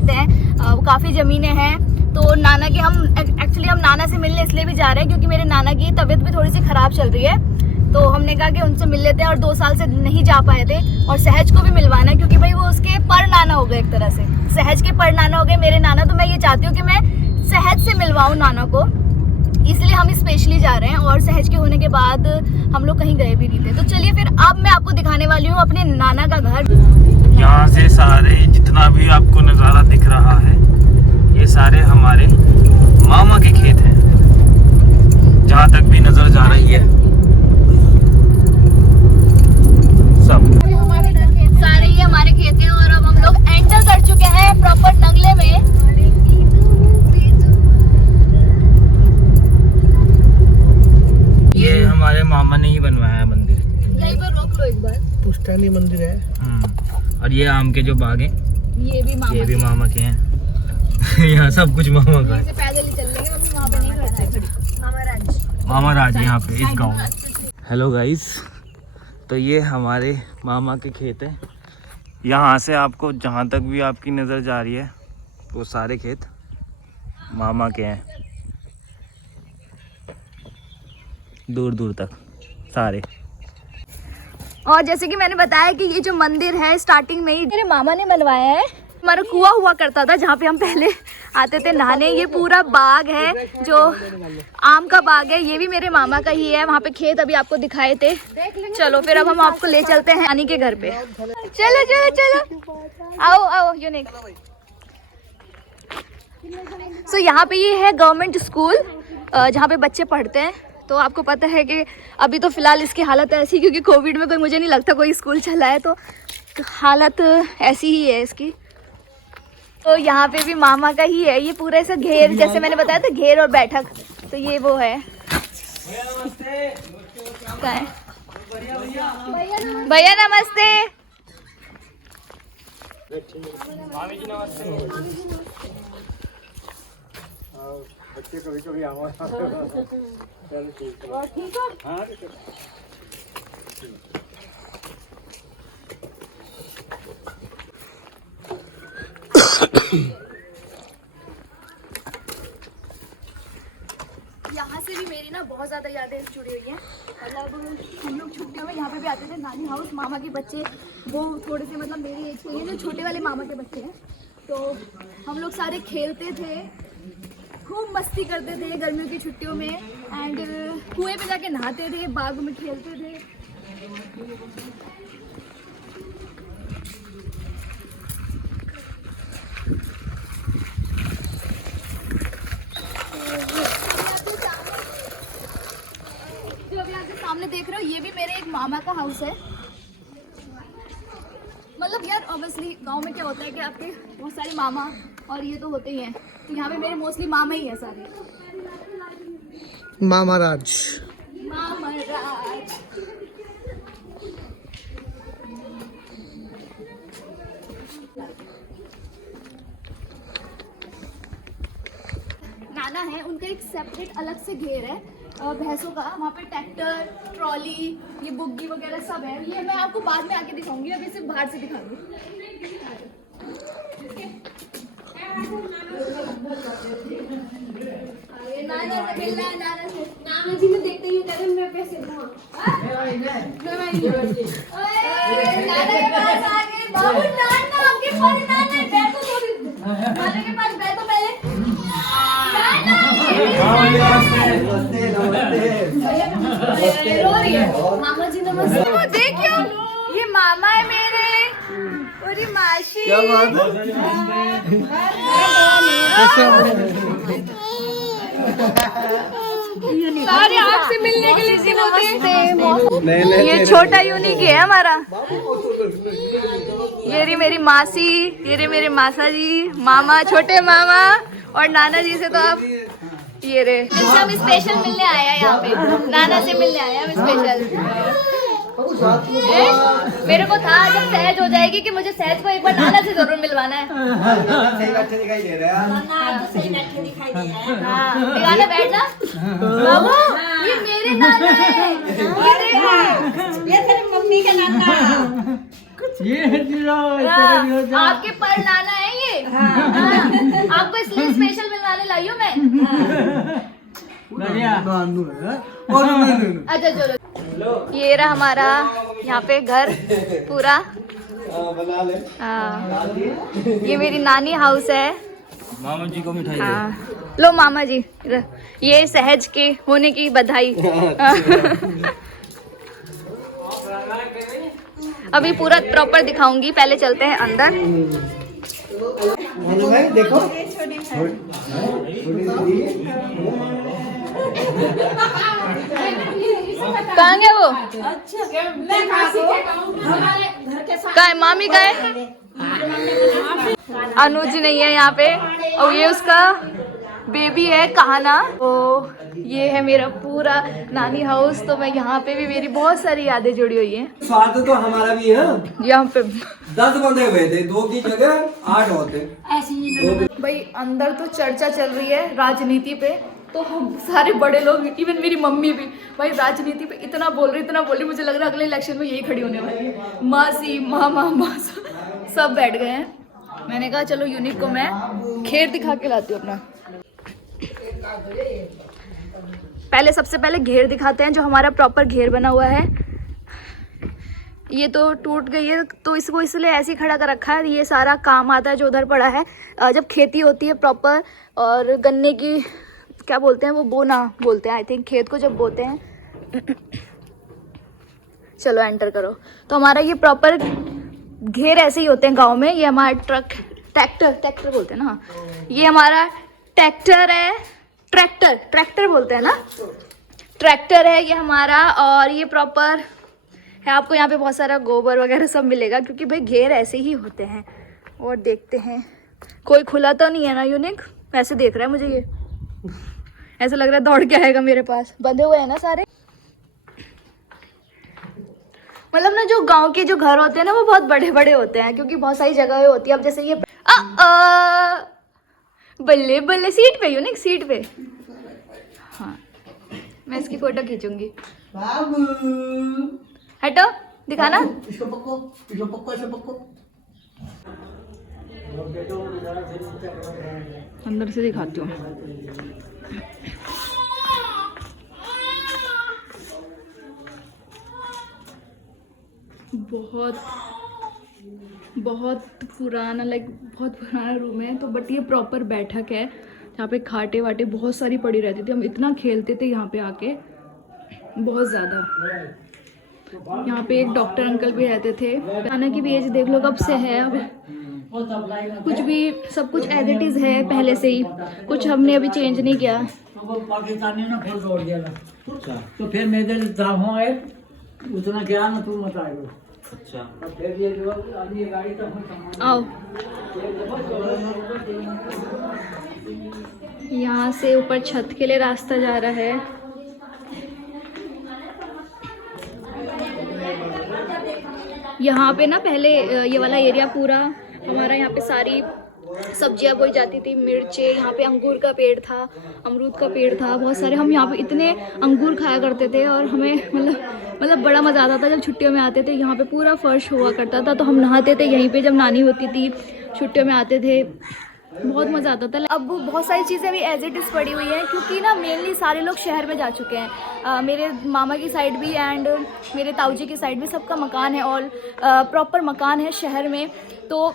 खेत हैं, काफ़ी ज़मीनें हैं। तो नाना के हम एक्चुअली हम नाना से मिलने इसलिए भी जा रहे हैं क्योंकि मेरे नाना की तबीयत भी थोड़ी सी ख़राब चल रही है। तो हमने कहा कि उनसे मिल लेते हैं, और 2 साल से नहीं जा पाए थे। और सहज को भी मिलवाना है क्योंकि भाई वो उसके पर नाना हो गए, एक तरह से सहज के पर नाना हो गए मेरे नाना। तो मैं ये चाहती हूँ कि मैं सहज से मिलवाऊँ नाना को, इसलिए हम स्पेशली जा रहे हैं। और सहज के होने के बाद हम लोग कहीं गए भी नहीं थे। तो चलिए फिर अब मैं आपको दिखाने वाली हूँ अपने नाना का घर। यहाँ से सारे जितना भी आपको नज़ारा दिख रहा है, ये सारे हमारे मामा के खेत हैं, जहाँ तक भी नजर जा रही है सब सारे ये हमारे खेत हैं। और अब हम लोग एंटर कर चुके हैं प्रॉपर नगले में। ये हमारे मामा ने ही बनवाया है मंदिर। यहीं पर रोक लो एक बार। पुश्तैनी मंदिर है। और ये आम के जो बाग हैं, ये भी मामा के हैं। यहाँ सब कुछ मामा का है। पैदल ही चल लेंगे, मम्मी वहाँ पे नहीं खड़ते। मामा राज यहाँ पे इस गांव में। हेलो गाइस, तो ये हमारे मामा के खेत हैं। यहाँ से आपको जहाँ तक भी आपकी नज़र जा रही है वो सारे खेत मामा के हैं, दूर दूर तक सारे। और जैसे कि मैंने बताया कि ये जो मंदिर है स्टार्टिंग में ही मेरे मामा ने बनवाया है। हमारा कुआं हुआ करता था जहाँ पे हम पहले आते थे नहाने। ये पूरा बाग है जो आम का बाग है, ये भी मेरे मामा का ही है। वहाँ पे खेत अभी आपको दिखाए थे। चलो फिर अब हम आपको ले चलते हैं नानी के घर पे। चलो चलो चलो, आओ आओ यूनिक। सो यहाँ पे ये है गवर्नमेंट स्कूल जहाँ पे बच्चे पढ़ते हैं। तो आपको पता है कि अभी तो फिलहाल इसकी हालत ऐसी, क्योंकि कोविड में कोई मुझे नहीं लगता कोई स्कूल चला है, तो हालत ऐसी ही है इसकी। तो यहाँ पे भी मामा का ही है। ये पूरा ऐसा घेर, जैसे मैंने बताया था घेर और बैठक, तो ये वो है। भैया नमस्ते। बच्चे कभी कभी ठीक है। हाँ यहाँ से भी मेरी ना बहुत ज़्यादा यादें जुड़ी हुई हैं। मतलब हम लोग छुट्टियों में यहाँ पे भी आते थे नानी हाउस। मामा के बच्चे वो थोड़े से मतलब मेरी एज के, ये जो छोटे वाले मामा के बच्चे हैं, तो हम लोग सारे खेलते थे, खूब मस्ती करते थे गर्मियों की छुट्टियों में। एंड कुएं पे जाके नहाते थे, बाग में खेलते थे। जो अभी आपके सामने देख रहे हो ये भी मेरे एक मामा का हाउस है। मतलब यार ऑब्वियसली गांव में क्या होता है कि आपके बहुत सारे मामा और ये तो होते ही हैं। तो यहाँ पे मेरे मोस्टली मामा ही है सारे। मामा राज। मामा राज। नाना है, उनका एक सेपरेट अलग से घेर है भैंसों का। वहाँ पे ट्रैक्टर, ट्रॉली, ये बुग्गी वगैरह सब है। ये मैं आपको बाद में आके दिखाऊंगी, अभी सिर्फ बाहर से दिखा दूँ। नाना से मिलना है, नाना से। नाना जी में देखते ही कहते मैं पैसे दूँ। नाना के पास आ गए बाबू। नाना आपके पास, नाना बैठो थोड़ी, नाना के पास बैठो पहले। रो रही है। मामा जी नमस्ते। देखियो ये मामा है मेरे और ये मासी। क्या बात सारे आपसे मिलने के लिए नमस्ते। ये छोटा यूनिक है हमारा। ये रही मेरी मासी, ये रही मेरे मासा जी, मामा, छोटे मामा और नाना जी से तो आप ये रे। हम स्पेशल मिलने आए हैं यहाँ पे, नाना से मिलने आए हैं हम स्पेशल। मेरे को था जब सहज हो जाएगी कि मुझे सहज को एक बार नाना से जरूर मिलवाना है। सही बैठे दिखाई दे रहा है। हाँ दिखाना, बैठ जा बाबू। ये मेरे नाना है, ये तेरी मम्मी का नाना। ये आपके पर नाना है ये। आपको इसलिए स्पेशल मिलवाने लाई हूँ मैं। अच्छा चलो, ये रहा हमारा यहाँ पे घर पूरा। बना ले। हाँ, ये मेरी नानी हाउस है। मामा जी को मिठाई हाँ, लो मामा जी, इधर। ये सहज के होने की बधाई। अभी पूरा प्रॉपर दिखाऊंगी, पहले चलते हैं अंदर। देखो कहाँ गए वो? कहाँ है मामी? कहाँ है? अनुज नहीं है यहाँ पे, और ये उसका बेबी है कहाना। तो ये है मेरा पूरा नानी हाउस। तो मैं यहाँ पे भी, मेरी बहुत सारी यादें जुड़ी हुई हैं। स्वाद तो हमारा भी है। यहाँ पे 10 बंदे हुए थे, 2 की जगह 8 होते। भाई अंदर तो चर्चा चल रही है राजनीति पे, तो हम सारे बड़े लोग, इवन मेरी मम्मी भी भाई राजनीति पे इतना बोल रही, मुझे लग रहा है अगले इलेक्शन में यही खड़ी होने वाली है। मासी, मामा, मासा सब बैठ गए हैं। मैंने कहा चलो यूनिक को मैं घेर दिखा के लाती हूँ अपना। पहले सबसे पहले घेर दिखाते हैं, जो हमारा प्रॉपर घेर बना हुआ है। ये तो टूट गई है, तो इसको इसलिए ऐसे ही खड़ा कर रखा है। ये सारा काम आता है जो उधर पड़ा है, जब खेती होती है प्रॉपर, और गन्ने की क्या बोलते हैं वो, बोना बोलते हैं आई थिंक, खेत को जब बोते हैं। चलो एंटर करो। तो हमारा ये प्रॉपर घेर ऐसे ही होते हैं गांव में। ये हमारा ट्रैक्टर बोलते हैं ना, ये हमारा ट्रैक्टर है, ट्रैक्टर बोलते हैं ना, ट्रैक्टर है ये हमारा। और ये प्रॉपर है, आपको यहाँ पे बहुत सारा गोबर वगैरह सब मिलेगा, क्योंकि भाई घेर ऐसे ही होते हैं। और देखते हैं, कोई खुला तो नहीं है ना यूनिक? ऐसे देख रहा है मुझे, ये ऐसा लग रहा है दौड़ के आएगा मेरे पास। बंधे हुए हैं ना सारे, मतलब ना जो गांव के जो घर होते हैं ना वो बहुत बड़े बड़े होते हैं, क्योंकि बहुत सारी जगह होती है। अब जैसे ये बल्ले बल्ले, सीट पे यूनिक, सीट पे। हाँ, मैं इसकी फोटो खींचूंगी। बाबू हटो, दिखाना। इसको पक्को। अंदर से दिखाती हूँ। बहुत पुराना, बहुत पुराना रूम है। तो बट ये प्रॉपर बैठक है, यहाँ पे खाटे वाटे बहुत सारी पड़ी रहती थी। हम इतना खेलते थे यहाँ पे आके, बहुत ज़्यादा। यहाँ पे एक डॉक्टर अंकल भी रहते थे। खाना की भी एज देख लो कब से है। अब कुछ भी, सब कुछ एज इट इज़ है पहले से ही, कुछ हमने अभी चेंज नहीं किया। पाकिस्तानी ना फिर छोड़ दिया तो फिर मेरे आए उतना क्या ना तू मत आएगा। अच्छा, फिर ये जो अभी ये गाड़ी तो आओ, यहाँ से ऊपर छत के लिए रास्ता जा रहा है। यहाँ पे ना पहले ये वाला एरिया पूरा हमारा, यहाँ पे सारी सब्जियां बोई जाती थी, मिर्चे, यहाँ पे अंगूर का पेड़ था, अमरूद का पेड़ था, बहुत सारे। हम यहाँ पे इतने अंगूर खाया करते थे, और हमें मतलब बड़ा मज़ा आता था जब छुट्टियों में आते थे। यहाँ पे पूरा फर्श हुआ करता था, तो हम नहाते थे यहीं पे जब नानी होती थी, छुट्टियों में आते थे, बहुत मज़ा आता था। अब बहुत सारी चीज़ें भी एज इट इज़ पड़ी हुई हैं, क्योंकि ना मेनली सारे लोग शहर में जा चुके हैं। मेरे मामा की साइड भी एंड मेरे ताऊजी की साइड भी सबका मकान है, और प्रॉपर मकान है शहर में। तो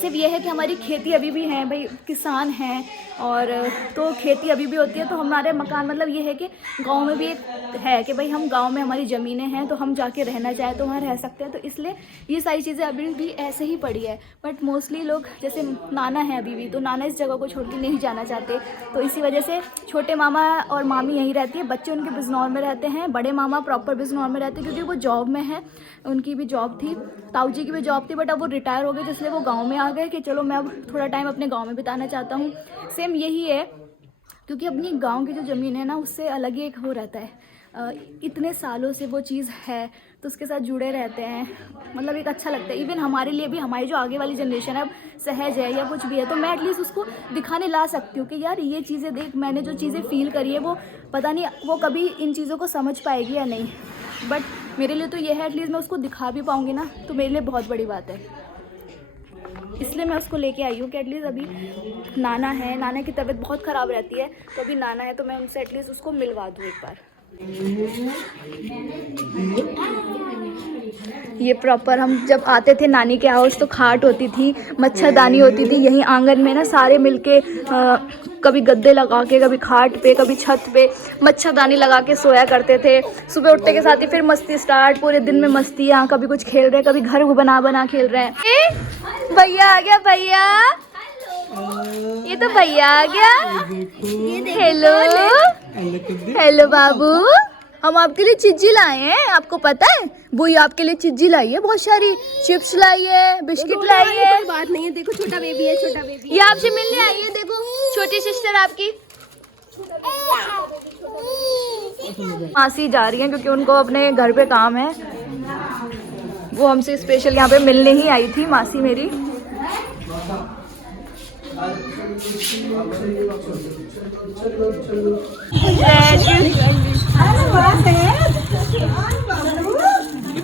सिर्फ ये है कि हमारी खेती अभी भी है, भाई किसान हैं, और तो खेती अभी भी होती है। तो हमारे मकान, मतलब ये है कि गांव में भी एक है कि भाई हम गांव में, हमारी ज़मीनें हैं, तो हम जाके रहना चाहें तो वहाँ रह सकते हैं। तो इसलिए ये सारी चीज़ें अभी भी ऐसे ही पड़ी है। बट मोस्टली लोग, जैसे नाना है अभी भी, तो नाना इस जगह को छोड़ के नहीं जाना चाहते। तो इसी वजह से छोटे मामा और मामी यहीं रहती है, बच्चे उनके बिजनौर में रहते हैं। बड़े मामा प्रॉपर बिजनौर में रहते हैं, क्योंकि वो जॉब में है, उनकी भी जॉब थी, ताऊ जी की भी जॉब थी, बट अब वो रिटायर हो गए, तो इसलिए वो गाँव में आ गए कि चलो मैं अब थोड़ा टाइम अपने गाँव में बिताना चाहता हूँ। सेम यही है, क्योंकि अपनी गांव की जो ज़मीन है ना, उससे अलग ही एक हो रहता है। इतने सालों से वो चीज़ है, तो उसके साथ जुड़े रहते हैं, मतलब एक अच्छा लगता है। इवन हमारे लिए भी, हमारी जो आगे वाली जनरेशन है, अब सहज है या कुछ भी है, तो मैं एटलीस्ट उसको दिखाने ला सकती हूँ कि यार ये चीज़ें देख, मैंने जो चीज़ें फील करी है, वो पता नहीं वो कभी इन चीज़ों को समझ पाएगी या नहीं, बट मेरे लिए तो ये है एटलीस्ट मैं उसको दिखा भी पाऊँगी ना, तो मेरे लिए बहुत बड़ी बात है। इसलिए मैं उसको लेके आई हूँ कि एटलीस्ट अभी नाना है, नाना की तबीयत बहुत ख़राब रहती है, तो अभी नाना है तो मैं उनसे एटलीस्ट उसको मिलवा दूँ एक बार। ये प्रॉपर हम जब आते थे नानी के हाउस तो खाट होती थी, मच्छरदानी होती थी, यहीं आंगन में ना सारे मिलके कभी गद्दे लगा के, कभी खाट पे, कभी छत पे मच्छरदानी लगा के सोया करते थे। सुबह उठने के साथ ही फिर मस्ती स्टार्ट, पूरे दिन में मस्तियाँ, कभी कुछ खेल रहे, कभी घर बना खेल रहे हैं। भैया आ गया, भैया ये तो भैया आ गया। हेलो हेलो बाबू, हम आपके लिए चिज्जी लाए हैं, आपको पता है? बुई आपके लिए चिज्जी लाई है, बहुत सारी चिप्स लाई है, बिस्किट लाई है। कोई बात नहीं है, देखो छोटा बेबी है, छोटा बेबी। ये आपसे मिलने आई है, देखो छोटी सिस्टर आपकी। मासी जा रही हैं क्योंकि उनको अपने घर पे काम है, वो हमसे स्पेशल यहाँ पे मिलने ही आई थी मासी मेरी।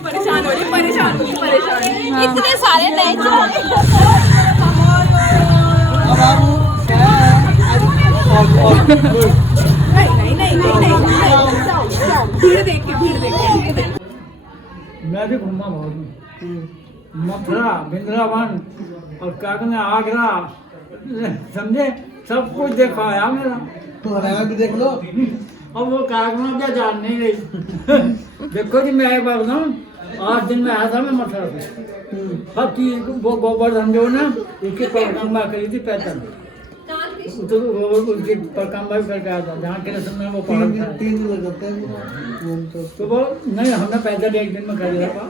परेशान हो रही, परेशान इतने सारे भीड़ देख के मैं भी घूमा बहुत मथुरा, वृंदावन और काकना, आगरा, समझे, सब कुछ देखा है मेरा। तो हरियाणा भी देख लो। अब वो कागना क्या जान नहीं रही। देखो जी मैं एक बार बताऊं, 8 दिन में आया था मैं मथुरा से। हर चीज वो गोवर्धन जो ना उसकी परिक्रमा करी थी पैदल, तो उसकी परिक्रमा भी करके आया था, जहाँ के रस्म में वो पहाड़ था। 3 दिन लग जाते हैं तो वो नहीं, हमने पैदल 1 दिन में कर लिया था।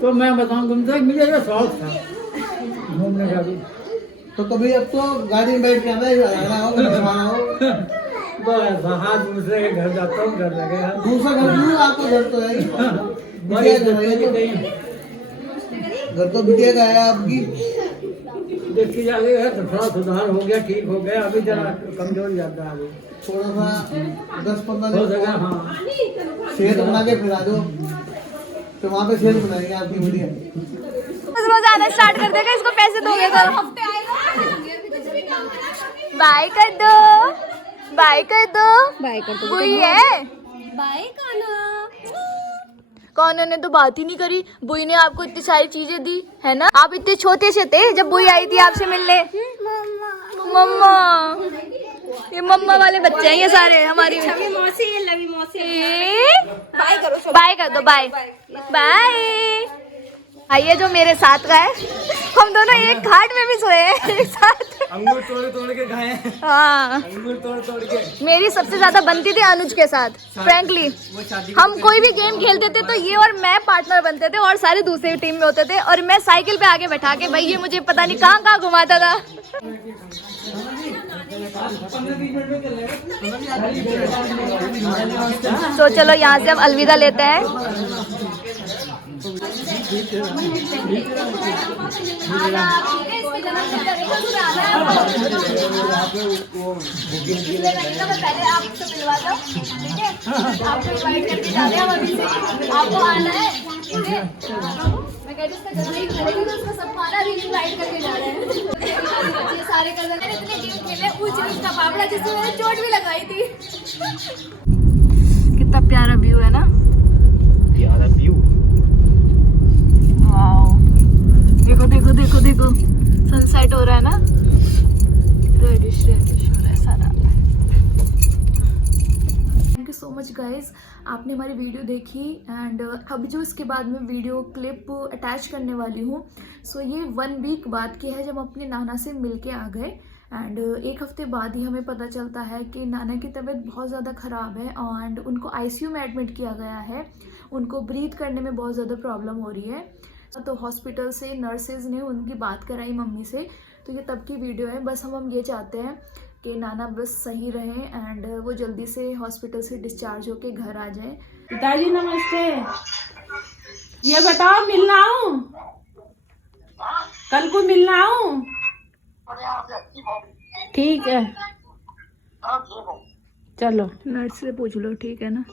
तो मैं बताऊं तुमसे, मुझे ये शौक था घूमने का भी। तो कभी अब तो गाड़ी में बैठ के आना है, हरियाणा हो, घुमाना हो। बस हाँ, दूसरे के घर जाता हूँ, घर लगे हैं। दूसरा घर नहीं, आपका घर तो है ही। बिटिया घर है तो, घर तो बिटिया का है आपकी। देखी जा रही है तो थोड़ा सुधार हो गया, ठीक हो गया, अभी जरा कमजोर ज्यादा है, थोड़ा सा 10-15 हो सका। दिन हाँ, सेहत बना के फिर आ जाओ, तो वहाँ पे सेहत बनाएंगे आपकी बढ़िया। रोज आना स्टार्ट कर देगा, इसको पैसे दोगे तो। बाय कर दो, बाय कर दो, बाय कर दो। बुई है, बाय काना। कौन ने तो बात ही नहीं करी। बुई ने आपको इतनी सारी चीजें दी है ना, आप इतने छोटे से थे जब बुई आई थी आपसे मिलने। मम्मा, ये मम्मा वाले बच्चे हैं ये सारे हमारी। मौसी, लवी मौसी। बाय करो, बाय कर दो, बाय बाय। आइए जो मेरे साथ का है, हम दोनों एक घाट में भी सोए हैं एक साथ। अंगूर तोड़ के खाए हैं। हाँ, अंगूर तोड़ के। मेरी सबसे ज्यादा बनती थी अनुज के साथ। फ्रैंकली हम कोई भी गेम खेलते थे तो ये और मैं पार्टनर बनते थे और सारे दूसरे टीम में होते थे, और मैं साइकिल पे आगे बैठा के भाई ये मुझे पता नहीं कहाँ कहाँ घुमाता था। तो चलो यहाँ से अब अलविदा लेते हैं। पहले आपसे मिलवा दो, ठीक है? आपको इनवाइट करके जा रहे हैं हम अभी से, आपको आना है, ठीक है? मैं कहती हूँ उसका जल्दी ही करेंगे तो उसका सबको आना, अभी इनवाइट करके जा रहे हैं। ये सारे कज़न मैंने इतने गेम खेले, ऊंच नीच का पापड़ा जिससे मैंने चोट भी लगाई थी। कितना प्यारा व्यू है ना, प्यारा व्यू। वाओ, देखो देखो देखो देखो, सनसेट हो रहा है ना, रेडिश हो रहा है सारा। Thank you so much guys, आपने हमारी वीडियो देखी एंड अभी जो इसके बाद में वीडियो क्लिप अटैच करने वाली हूँ, सो ये 1 वीक बाद की है जब हम अपने नाना से मिल के आ गए। एंड 1 हफ्ते बाद ही हमें पता चलता है कि नाना की तबीयत बहुत ज़्यादा ख़राब है एंड उनको ICU में एडमिट किया गया है। उनको ब्रीथ करने में बहुत ज़्यादा प्रॉब्लम हो रही है। तो हॉस्पिटल से नर्सेज ने उनकी बात कराई मम्मी से, तो ये तब की वीडियो है। बस हम ये चाहते हैं कि नाना बस सही रहें एंड वो जल्दी से हॉस्पिटल से डिस्चार्ज होके घर आ जाएं। पिताजी नमस्ते, ये बताओ मिलना आऊं, कल को मिलना आऊं? ठीक है, चलो नर्स से पूछ लो, ठीक है ना?